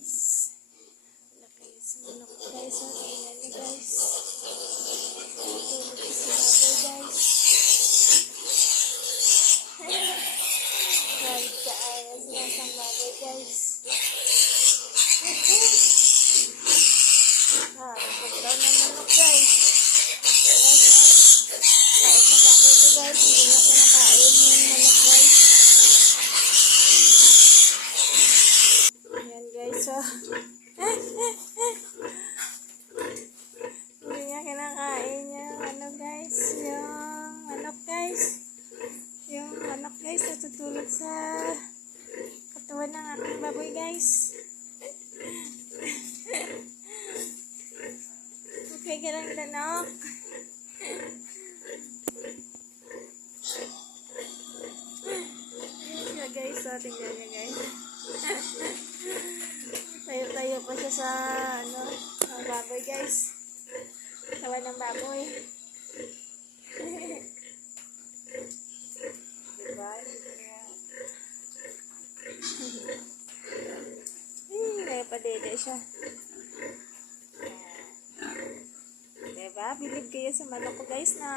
guys. Laki sa manok guys. O, tingnan nyo guys. Tulog ko si baboy guys. Kahit kaaya sila sa baboy guys. Napagdaw ng manok guys. Kain ng baboy ko guys. Hindi na kinakain yung manok guys. Ayan guys. So, hindi niya kinakain yung ano guys. Yung manok guys. Yung manok guys. Natutulog sa katawan ng aking baboy guys. Okay, ganang danok. Ayan guys, so tingnan nyo guys. Tayo-tayo pa siya sa baboy guys. Tawa ng baboy. Diba? Napadede siya. Diba? Bilib kayo sa manok ko guys na.